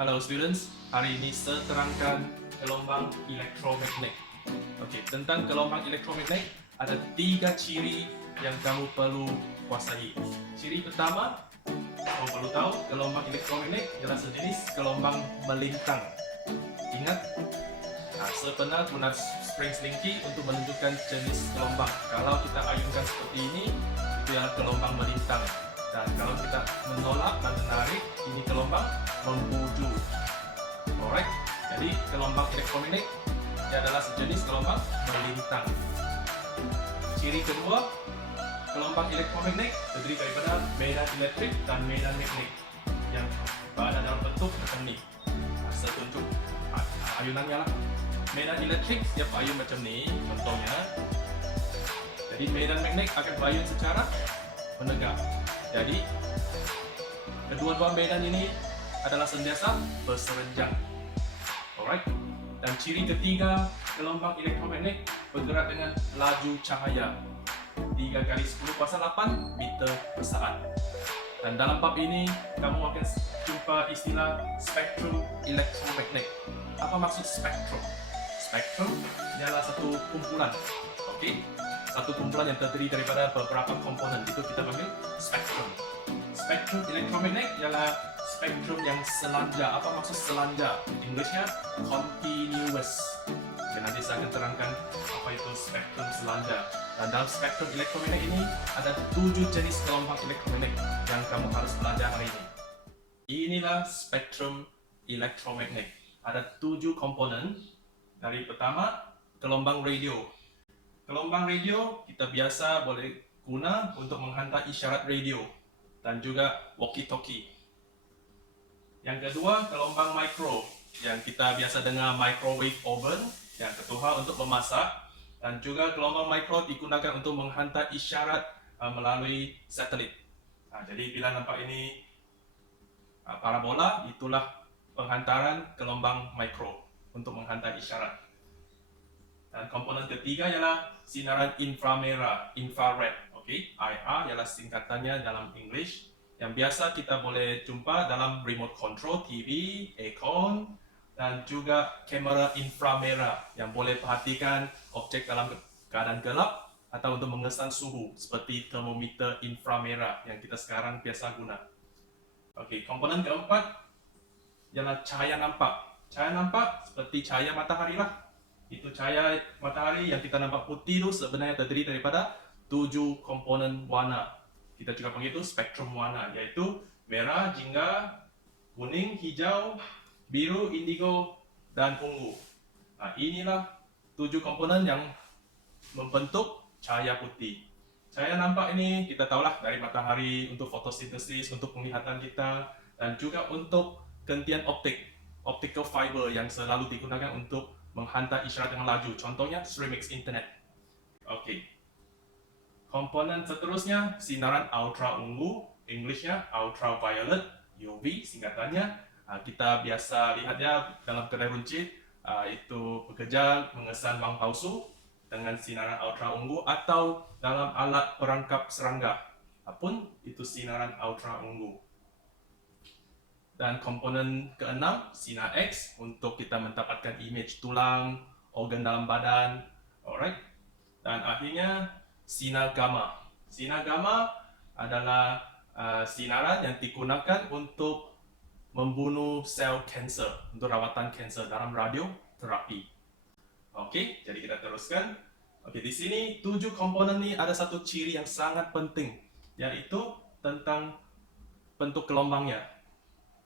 Halo students, hari ini saya terangkan gelombang elektromagnet. Okey, tentang gelombang elektromagnet ada 3 ciri yang kamu perlu kuasai. Ciri pertama, kamu perlu tahu gelombang elektromagnet ialah sejenis gelombang melintang. Ingat, saya pernah guna spring slinky untuk menunjukkan jenis gelombang. Kalau kita ayunkan seperti ini, itu ialah gelombang melintang. Dan kalau kita menolak dan menarik, ini gelombang membuju. Alright, jadi gelombang elektromagnet adalah sejenis gelombang melintang. Ciri kedua, gelombang elektromagnet terdiri daripada medan elektrik dan medan magnet yang berada dalam bentuk macam ni. Saya tunjuk ayunannya lah. Medan elektrik dia berayun macam ni, contohnya. Jadi medan magnet akan berayun secara menegak. Jadi kedua-dua medan ini adalah sentiasa berserenjang. Alright. Dan ciri ketiga, gelombang elektromagnet bergerak dengan laju cahaya 3 kali 10⁸ meter per saat. Dan dalam bab ini kamu akan jumpa istilah spektrum elektromagnet. Apa maksud spektrum? Spektrum ialah satu kumpulan. Okey. Satu kumpulan yang terdiri daripada beberapa komponen, itu kita panggil spektrum. Spektrum elektromagnet ialah spektrum yang selanja. Apa maksud selanja? Englishnya continuous. Dan nanti saya akan terangkan apa itu spektrum selanja. Dan dalam spektrum elektromagnet ini ada 7 jenis gelombang elektromagnet yang kamu harus belajar hari ini. Inilah spektrum elektromagnet. Ada 7 komponen. Dari pertama, gelombang radio. Gelombang radio kita biasa boleh guna untuk menghantar isyarat radio dan juga walkie-talkie. Yang kedua, gelombang mikro yang kita biasa dengar microwave oven yang ketuhar untuk memasak, dan juga gelombang mikro digunakan untuk menghantar isyarat melalui satelit. Jadi bila nampak ini parabola, itulah penghantaran gelombang mikro untuk menghantar isyarat. Dan komponen ketiga ialah sinaran inframerah, infrared. Okey, IR ialah singkatannya dalam English yang biasa kita boleh jumpa dalam remote control TV, aircon, dan juga kamera inframerah yang boleh perhatikan objek dalam keadaan gelap atau untuk mengesan suhu seperti termometer inframerah yang kita sekarang biasa guna. Okey, komponen keempat ialah cahaya nampak. Cahaya nampak seperti cahaya matahari lah. Itu cahaya matahari yang kita nampak putih itu sebenarnya terdiri daripada 7 komponen warna. Kita juga panggil itu spektrum warna, iaitu merah, jingga, kuning, hijau, biru, indigo, dan ungu. Inilah 7 komponen yang membentuk cahaya putih. Cahaya nampak ini kita tahulah dari matahari untuk fotosintesis, untuk penglihatan kita, dan juga untuk gentian optik, optical fiber yang selalu digunakan untuk menghantar isyarat dengan laju. Contohnya Streamix Internet. Okey. Komponen seterusnya sinaran ultra ungu, Englishnya ultraviolet, UV singkatannya. Kita biasa lihatnya dalam kedai runcit, itu bekerja mengesan wang palsu dengan sinaran ultra ungu, atau dalam alat perangkap serangga pun itu sinaran ultra ungu. Dan komponen keenam, sinar X, untuk kita mendapatkan image tulang, organ dalam badan. Alright. Dan akhirnya sinar gamma. Sinar gamma adalah sinaran yang digunakan untuk membunuh sel kanser, untuk rawatan kanser dalam radioterapi. Okey, jadi kita teruskan. Okey, di sini 7 komponen ini ada satu ciri yang sangat penting, yaitu tentang bentuk gelombangnya.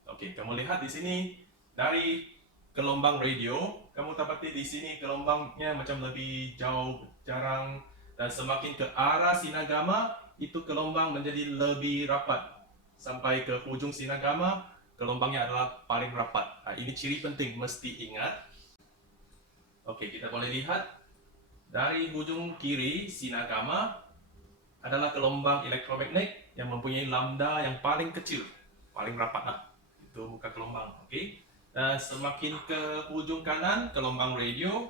Okey, kamu lihat di sini dari gelombang radio, kamu dapati di sini gelombangnya macam lebih jauh, jarang, dan semakin ke arah sinar gamma, itu gelombang menjadi lebih rapat. Sampai ke hujung sinar gamma, gelombangnya adalah paling rapat. Ini ciri penting, mesti ingat. Okey, kita boleh lihat dari hujung kiri sinar gamma adalah gelombang elektromagnet yang mempunyai lambda yang paling kecil, paling rapat lah. Itu muka gelombang, okey. Dan semakin ke hujung kanan gelombang radio,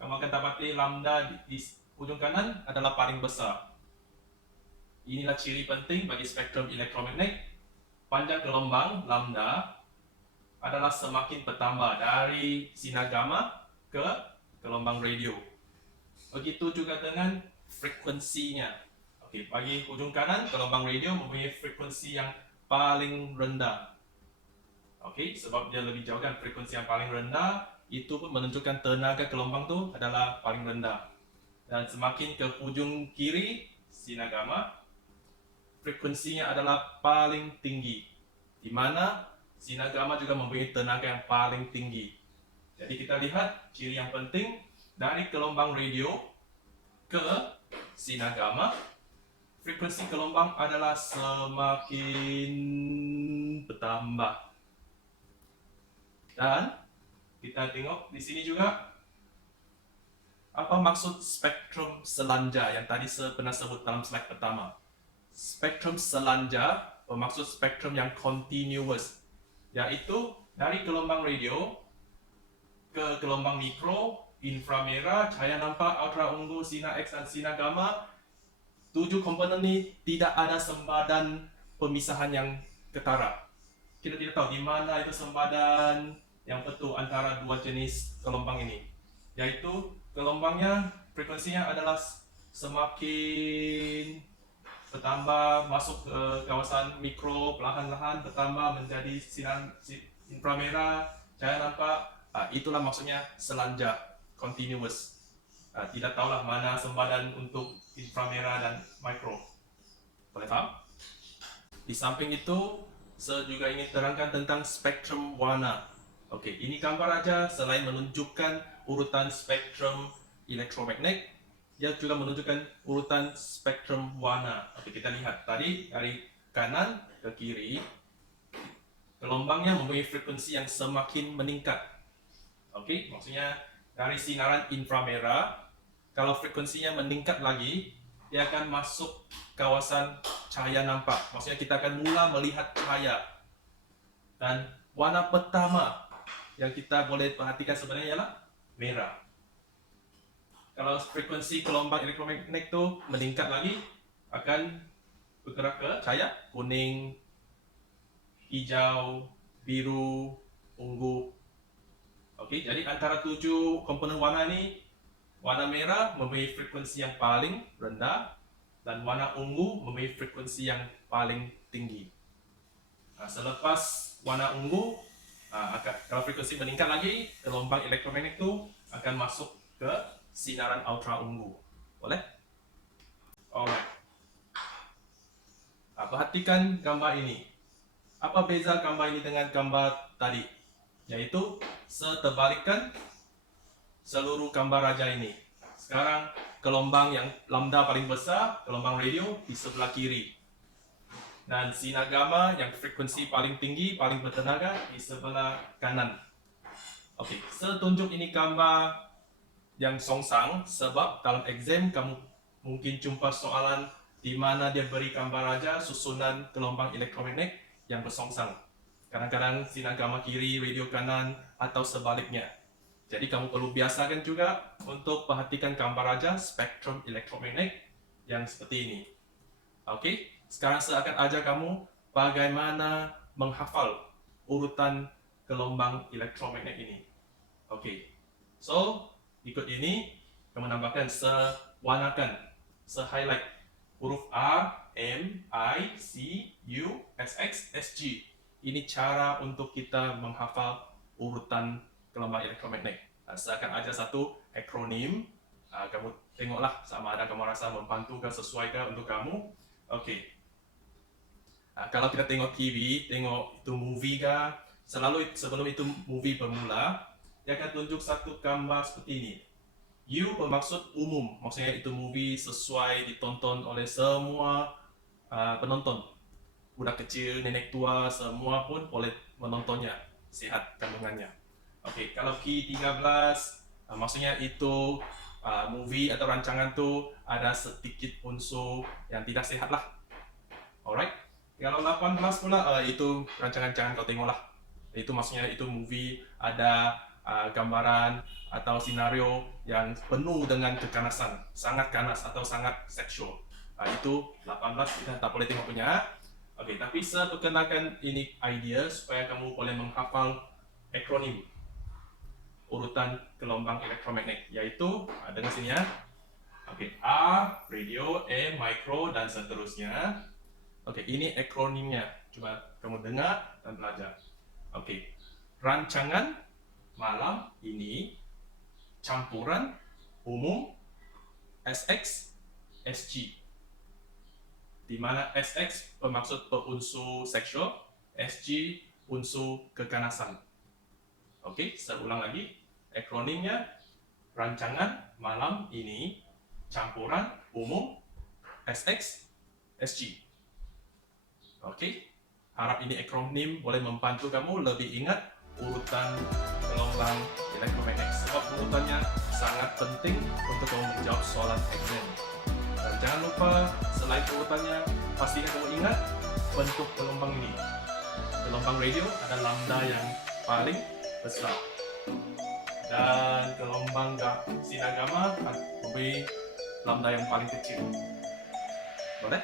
kamu akan dapati lambda di hujung kanan adalah paling besar. Inilah ciri penting bagi spektrum elektromagnet. Panjang gelombang lambda adalah adalah semakin bertambah dari sinar gamma ke gelombang radio. Begitu juga dengan frekuensinya. Okey, bagi hujung kanan, gelombang radio mempunyai frekuensi yang paling rendah. Okey, sebab dia lebih jauh kan, frekuensi yang paling rendah itu pun menunjukkan tenaga gelombang tu adalah paling rendah. Dan semakin ke hujung kiri, sinar gamma, frekuensinya adalah paling tinggi, di mana sinar gamma juga mempunyai tenaga yang paling tinggi. Jadi kita lihat ciri yang penting dari gelombang radio ke sinar gamma, frekuensi gelombang adalah semakin bertambah. Dan kita tengok di sini juga apa maksud spektrum selanja yang tadi saya pernah sebut dalam slide pertama. Spektrum selanja bermaksud spektrum yang continuous, yaitu dari gelombang radio ke gelombang mikro, inframerah, cahaya nampak, ultra-ungu, sinar X dan sinar gamma. 7 komponen ini tidak ada sempadan pemisahan yang ketara. Kita tidak tahu di mana itu sempadan yang betul antara dua jenis gelombang ini, yaitu gelombangnya, frekuensinya adalah semakin bertambah masuk ke kawasan mikro, perlahan-lahan bertambah menjadi sinar inframerah, cahaya nampak. Itulah maksudnya selanja, continuous. Tidak tahulah mana sempadan untuk inframerah dan mikro. Boleh faham? Di samping itu, saya juga ingin terangkan tentang spektrum warna. Okey, ini gambar aja, selain menunjukkan urutan spektrum elektromagnet, dia juga menunjukkan urutan spektrum warna. Okey, kita lihat tadi dari kanan ke kiri, gelombangnya mempunyai frekuensi yang semakin meningkat. Okey, maksudnya dari sinaran inframerah, kalau frekuensinya meningkat lagi, dia akan masuk kawasan cahaya nampak. Maksudnya kita akan mula melihat cahaya. Dan warna pertama yang kita boleh perhatikan sebenarnya ialah merah. Kalau frekuensi gelombang elektromagnet itu meningkat lagi, akan bergerak ke cahaya kuning, hijau, biru, ungu. Okey, jadi antara 7 komponen warna ini, warna merah mempunyai frekuensi yang paling rendah dan warna ungu mempunyai frekuensi yang paling tinggi. Selepas warna ungu, kalau frekuensi meningkat lagi, gelombang elektromagnet itu akan masuk ke sinaran ultra ungu. Boleh? Alright. Perhatikan gambar ini. Apa beza gambar ini dengan gambar tadi? Yaitu, saya terbalikkan seluruh gambar raja ini. Sekarang gelombang yang lambda paling besar, gelombang radio di sebelah kiri. Dan sinar gamma yang frekuensi paling tinggi, paling bertenaga di sebelah kanan. Okey, saya tunjuk ini gambar yang songsang sebab dalam exam kamu mungkin jumpa soalan di mana dia beri gambar raja susunan gelombang elektromagnet yang bersongsang. Kadang-kadang sinar gamma kiri, radio kanan atau sebaliknya. Jadi kamu perlu biasakan juga untuk perhatikan gambar raja spektrum elektromagnet yang seperti ini. Okey, sekarang saya akan ajar kamu bagaimana menghafal urutan gelombang elektromagnet ini. Okey, so ikut ini, kamu nambahkan, sewarnakan, se-highlight huruf A, M, I, C, U, S, X, S, G. Ini cara untuk kita menghafal urutan gelombang elektromagnet. Saya akan ajar satu akronim. Kamu tengoklah sama ada kamu rasa membantu ke sesuai ke untuk kamu. Okey. Kalau kita tengok TV, tengok itu movie ke, selalu sebelum itu movie bermula, dia akan tunjuk satu gambar seperti ini. U bermaksud umum, maksudnya itu movie sesuai ditonton oleh semua penonton. Budak kecil, nenek tua, semua pun boleh menontonnya, sihat kandungannya. Okey, kalau Q13, maksudnya itu movie atau rancangan tu ada sedikit unsur yang tidak sihat lah. Alright. Kalau 18 pula, itu rancangan jangan kau tengok lah. Itu maksudnya itu movie ada gambaran atau sinario yang penuh dengan keganasan, sangat ganas atau sangat seksual. Itu 18 kita tak boleh tengok punya. Okey, tapi saya perkenalkan ini idea supaya kamu boleh menghafal akronim urutan gelombang elektromagnetik, yaitu dengar sini ya. Oke, A radio, E micro, dan seterusnya. Oke, ini akronimnya. Coba kamu dengar dan belajar. Oke, rancangan malam ini, campuran umum, SX, SG. Di mana SX bermaksud berunsur seksual, SG unsur keganasan. Oke, saya ulang lagi. Akronimnya rancangan malam ini, campuran umum, SX, SG. Oke, harap ini akronim boleh membantu kamu lebih ingat urutan gelombang elektromagnetik, sebab urutannya sangat penting untuk kamu menjawab soalan exam. Dan jangan lupa, selain urutannya, pastikan kamu ingat bentuk gelombang ini. Gelombang radio ada lambda yang paling besar, dan gelombang sinar gamma memberi lambda yang paling kecil. Boleh?